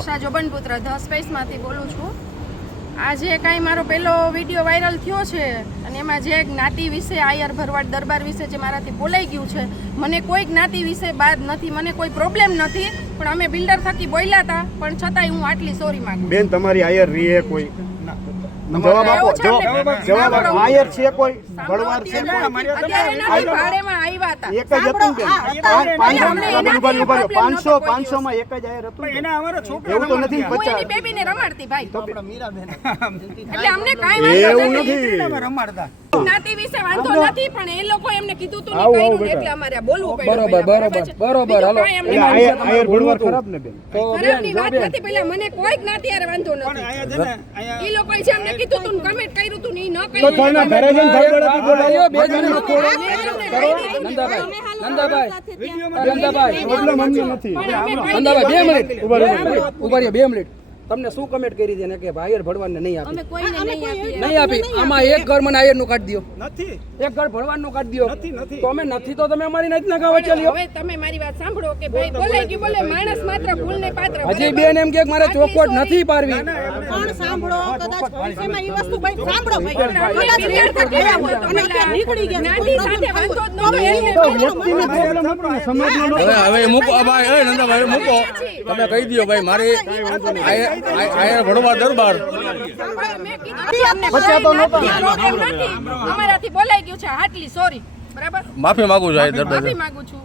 આશા જોબનપુત્ર, the સ્પેસમાંથી બોલું છું. આજે કાંઈ મારો પહેલો વીડિયો વાયરલ થયો છે અને એમાં જે જ્ઞાતિ વિશે આયર ભરવાડ દરબાર વિશે જે મારાથી બોલાઈ ગયું છે, મને કોઈ જ્ઞાતિ વિશે બાદ નથી, મને કોઈ પ્રોબ્લેમ નથી, પણ અમે બિલ્ડર થકી બોલ્યા હતા, પણ છતાંય હું આટલી સોરી માંગુ બેન, તમારી આયર રીએ કોઈ? જવાબ આપો છે જવાબ જવાબ આયર છે કોઈ? વળવાર છે એક જ હતું. પાંચસો પાંચસો માં એક જ આયર હતું ને? એના અમારા છોકરા એવું તો નથી પચાસ. રમાડતી ભાઈ. એટલે અમને કાંઈ એવું નથી. નથી. રમાડતા. જ્ઞાતિ વિશે વાંધો નથી પણ એ લોકો એમને કીધું તું કર્યું એટલે અમારે બોલવું પડ્યું બરોબર, બરોબર, છે? બરોબર, હાલો. કાંઈ અમને એટલે વાંધો આયર આયર ખરાબ ને બેન. ખરાબની વાત નથી પેલા મને કોઈ જ્ઞાતિ હારે વાંધો પણ નથી અહીંયા છે ને અહીંયા ઈ લોકોએ જે અમને કીધું તું કમેન્ટ કર્યું તું ને ઈ ન તો કોઈના ઘરે જઈને થરબડથી બોલાવો. બે જણને ખોળો. નંદાભાઈ નંદાભાઈ. નંદાભાઈ. પ્રોબ્લેમ અમને નથી. નંદાભાઈ બે મિનિટ. ઊભા બે રહો. મિનિટ ઊભા રહ્યો બે મિનિટ તમને શું કમેન્ટ કરી એને કે ભાઈ ભણવાને નહીં આપી નહીં આપી આમાં એક ઘર મને આયરનું કાઢી દો નથી એક ઘર ભણવાનું કાઢી દો નથી, નથી. તો અમે નથી તો તમે અમારી નથી ના ગાવા ચાલ્યો હવે તમે મારી વાત સાંભળો કે ભાઈ બોલે કે બોલે માણસ માત્ર ભૂલને પાત્ર હજી બેન એમ કે મારે ચોખવટ નથી પારવી પણ સાંભળો કદાચ ભવિષ્યમાં એ વસ્તુ ભાઈ સાંભળો ભાઈ હોય હોય તો અને નીકળી ગયા નાની સાથે વાંધો નહોતો એમને વ્યક્તિને પ્રોબ્લેમ હતો ને સમાજનો હવે હવે મૂકો ભાઈ એ નંદાભાઈ મૂકો તમે કહી દો ભાઈ મારી આયર ભણવા દરબાર. અમારાથી બોલાઈ ગયું છે. આટલી સોરી બરાબર? માફી માંગુ છું માફી માંગુ છું.